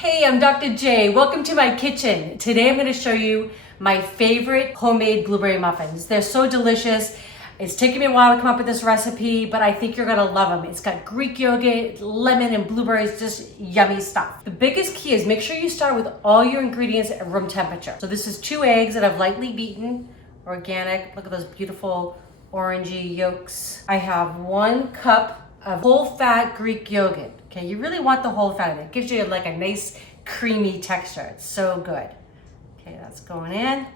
Hey, I'm Dr. J. Welcome to my kitchen. Today I'm going to show you my favorite homemade blueberry muffins. They're so delicious. It's taken me a while to come up with this recipe, but I think you're going to love them. It's got Greek yogurt, lemon, and blueberries, just yummy stuff. The biggest key is make sure you start with all your ingredients at room temperature. So this is 2 eggs that I've lightly beaten, organic. Look at those beautiful orangey yolks. I have 1 cup of whole fat Greek yogurt. Okay, you really want the whole fat in it. It gives you like a nice creamy texture. It's so good. Okay, that's going in.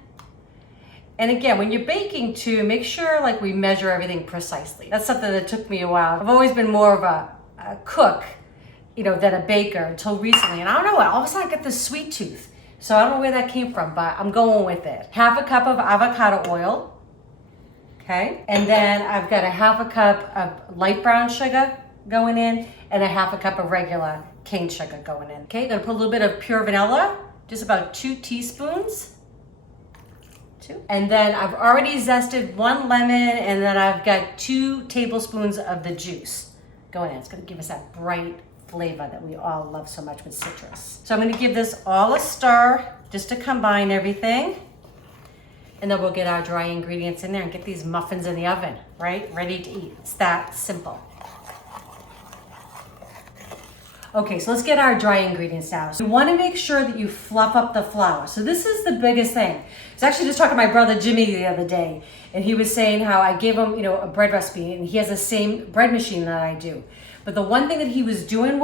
And again, when you're baking too, make sure like we measure everything precisely. That's something that took me a while. I've always been more of a cook, than a baker until recently. And I don't know what, all of a sudden I got this sweet tooth. So I don't know where that came from, but I'm going with it. 1/2 cup of avocado oil. Okay, and then I've got 1/2 cup of light brown sugar going in and 1/2 cup of regular cane sugar going in. Okay, gonna put a little bit of pure vanilla, just about 2 teaspoons. 2. And then I've already zested 1 lemon, and then I've got 2 tablespoons of the juice going in. It's gonna give us that bright flavor that we all love so much with citrus. So I'm gonna give this all a stir just to combine everything. And then we'll get our dry ingredients in there and get these muffins in the oven, right? Ready to eat. It's that simple. Okay, so let's get our dry ingredients now. So you want to make sure that you fluff up the flour. So this is the biggest thing. I was actually just talking to my brother Jimmy the other day, and he was saying how I gave him, a bread recipe, and he has the same bread machine that I do. But the one thing that he was doing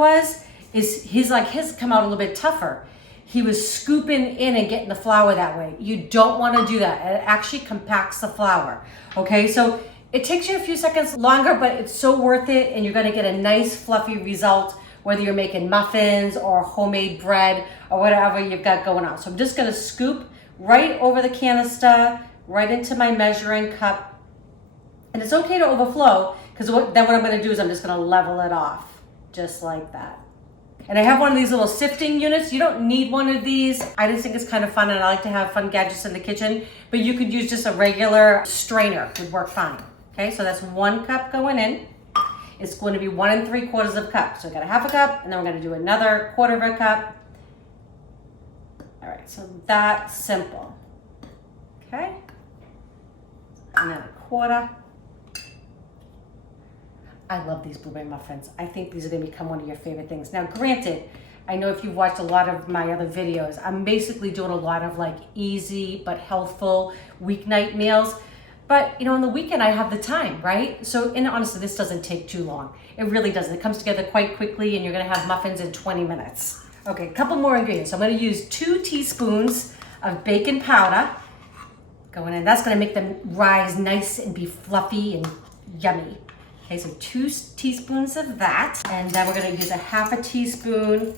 is his come out a little bit tougher. He was scooping in and getting the flour that way. You don't want to do that. It actually compacts the flour. Okay, so it takes you a few seconds longer, but it's so worth it, and you're going to get a nice fluffy result, whether you're making muffins or homemade bread or whatever you've got going on. So I'm just going to scoop right over the canister, right into my measuring cup. And it's okay to overflow, because then what I'm going to do is I'm just going to level it off, just like that. And I have one of these little sifting units. You don't need one of these. I just think it's kind of fun, and I like to have fun gadgets in the kitchen, but you could use just a regular strainer, would work fine. Okay, so that's 1 cup going in. It's going to be 1 3/4 cup. So I got 1/2 cup, and then we're going to do another 1/4 cup. All right, so that's simple. Okay, and then 1/4. I love these blueberry muffins. I think these are gonna become one of your favorite things. Now, granted, I know if you've watched a lot of my other videos, I'm basically doing a lot of like easy but healthful weeknight meals. But on the weekend I have the time, right? So, and honestly, this doesn't take too long. It really doesn't. It comes together quite quickly, and you're gonna have muffins in 20 minutes. Okay, a couple more ingredients. So I'm gonna use 2 teaspoons of baking powder going in. That's gonna make them rise nice and be fluffy and yummy. Okay, so 2 teaspoons of that, and then we're gonna use 1/2 teaspoon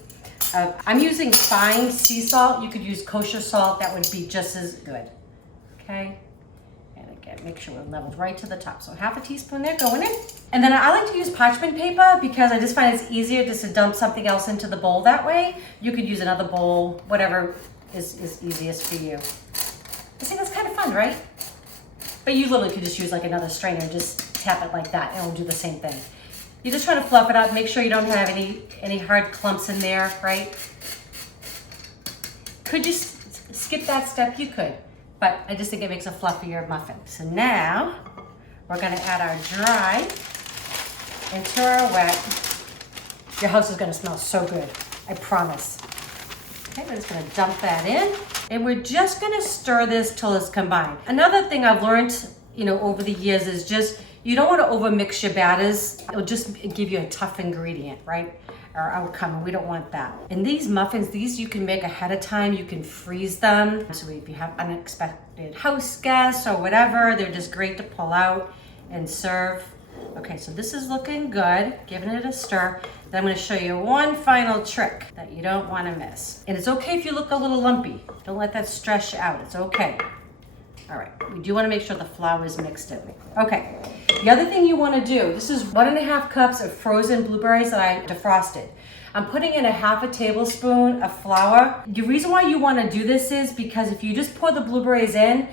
of, I'm using fine sea salt. You could use kosher salt, that would be just as good. Okay, and again, make sure we're leveled right to the top. So 1/2 teaspoon there going in. And then I like to use parchment paper because I just find it's easier just to dump something else into the bowl that way. You could use another bowl, whatever is easiest for you. I think that's kind of fun, right? But you literally could just use like another strainer, just tap it like that, and it'll do the same thing. You're just trying to fluff it up, make sure you don't have any hard clumps in there, right? Could you skip that step? You could, but I just think it makes a fluffier muffin. So now we're gonna add our dry into our wet. Your house is gonna smell so good, I promise. Okay, we're just gonna dump that in, and we're just gonna stir this till it's combined. Another thing I've learned, over the years is just, you don't want to overmix your batters. It'll just give you a tough ingredient, right? Or outcome. We don't want that. And these muffins, you can make ahead of time. You can freeze them. So if you have unexpected house guests or whatever, they're just great to pull out and serve. Okay, so this is looking good. Giving it a stir. Then I'm going to show you one final trick that you don't want to miss. And it's okay if you look a little lumpy. Don't let that stress you out. It's okay. All right, we do want to make sure the flour is mixed in. Okay, the other thing you want to do, this is 1 1/2 cups of frozen blueberries that I defrosted. I'm putting in 1/2 tablespoon of flour. The reason why you want to do this is because if you just pour the blueberries in,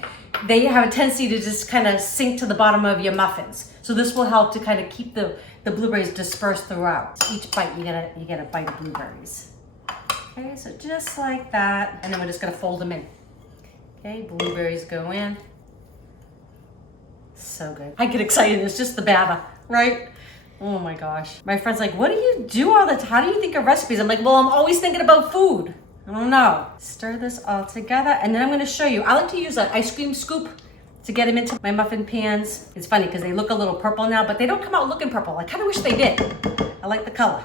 they have a tendency to just kind of sink to the bottom of your muffins. So this will help to kind of keep the blueberries dispersed throughout. So each bite, you get a bite of blueberries. Okay, so just like that. And then we're just gonna fold them in. Okay, blueberries go in. So good. I get excited, it's just the batter, right? Oh my gosh. My friend's like, what do you do all the time? How do you think of recipes? I'm like, well, I'm always thinking about food. I don't know. Stir this all together, and then I'm gonna show you. I like to use an ice cream scoop to get them into my muffin pans. It's funny because they look a little purple now, but they don't come out looking purple. I kind of wish they did. I like the color.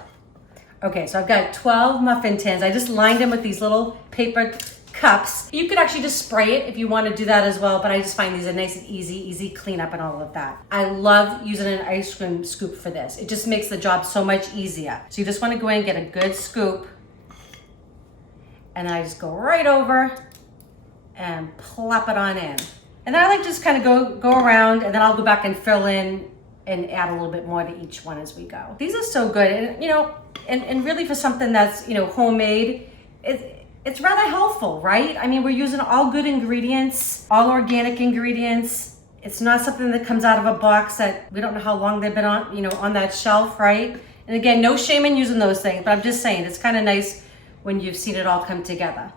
Okay, so I've got 12 muffin tins. I just lined them with these little paper cups. You could actually just spray it if you want to do that as well, but I just find these are nice and easy cleanup and all of that. I love using an ice cream scoop for this. It just makes the job so much easier. So you just want to go in and get a good scoop, and then I just go right over and plop it on in. And then I like to just kind of go around, and then I'll go back and fill in and add a little bit more to each one as we go. These are so good, and you know, and really for something that's, you know, homemade, it's rather healthful, right? I mean, we're using all good ingredients, all organic ingredients. It's not something that comes out of a box that we don't know how long they've been on, you know, on that shelf, right? And again, no shame in using those things, but I'm just saying it's kind of nice when you've seen it all come together.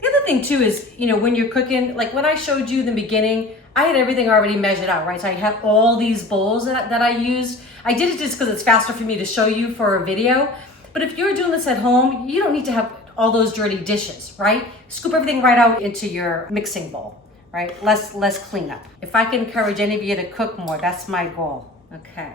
The other thing too is, you know, when you're cooking, like when I showed you in the beginning, I had everything already measured out, right? So I had all these bowls that I used. I did it just because it's faster for me to show you for a video. But if you're doing this at home, you don't need to have all those dirty dishes, right? Scoop everything right out into your mixing bowl, right? Less cleanup. If I can encourage any of you to cook more, that's my goal. Okay.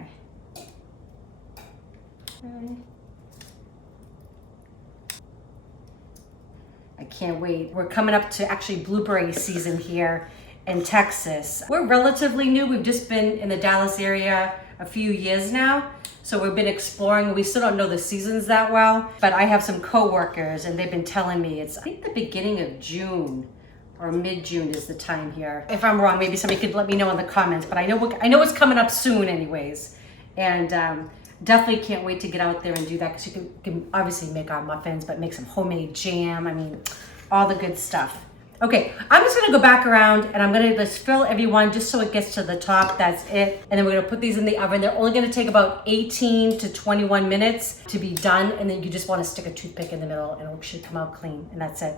I can't wait. We're coming up to actually blueberry season here in Texas. We're relatively new. We've just been in the Dallas area a few years now. So we've been exploring. We still don't know the seasons that well, but I have some coworkers and they've been telling me it's, I think, the beginning of June or mid-June is the time here. If I'm wrong, maybe somebody could let me know in the comments, but I know it's coming up soon anyways. And definitely can't wait to get out there and do that, because you can obviously make our muffins, but make some homemade jam. I mean, all the good stuff. Okay, I'm just gonna go back around and I'm gonna just fill everyone just so it gets to the top. That's it. And then we're gonna put these in the oven. They're only gonna take about 18 to 21 minutes to be done. And then you just wanna stick a toothpick in the middle and it should come out clean. And that's it.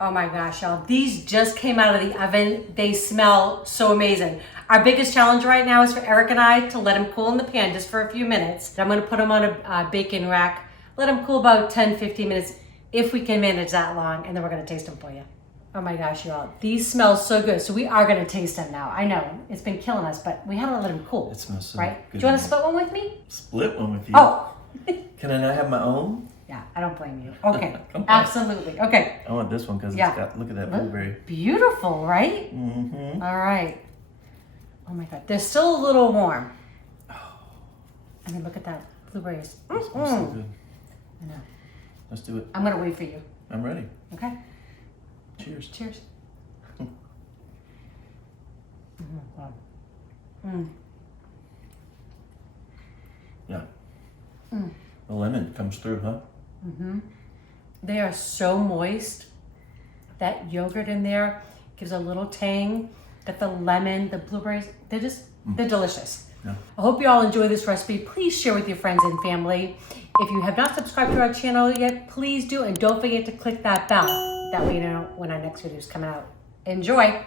Oh my gosh, y'all, these just came out of the oven. They smell so amazing. Our biggest challenge right now is for Eric and I to let them cool in the pan just for a few minutes. I'm gonna put them on a baking rack, let them cool about 10, 15 minutes, if we can manage that long, and then we're gonna taste them for you. Oh my gosh, y'all, these smell so good. So we are gonna taste them now. I know, it's been killing us, but we had to let them cool. It smells so right? good. Do you wanna split one with me? Split one with you? Oh. Can I not have my own? Yeah, I don't blame you. Okay, absolutely. Okay. I want this one because it's got, look at that blueberry. Beautiful, right? Mm-hmm. All right. Oh my God, they're still a little warm. I mean, look at that, blueberries. It smells so good. I know. Let's do it. I'm gonna wait for you. I'm ready. Okay. Cheers. Cheers. Mm. Yeah. Mm. The lemon comes through, huh? Mm-hmm. They are so moist. That yogurt in there gives a little tang. Got the lemon, the blueberries. They're delicious. Yeah. I hope you all enjoy this recipe. Please share with your friends and family. If you have not subscribed to our channel yet, please do. And don't forget to click that bell. That way you know when our next video is coming out. Enjoy.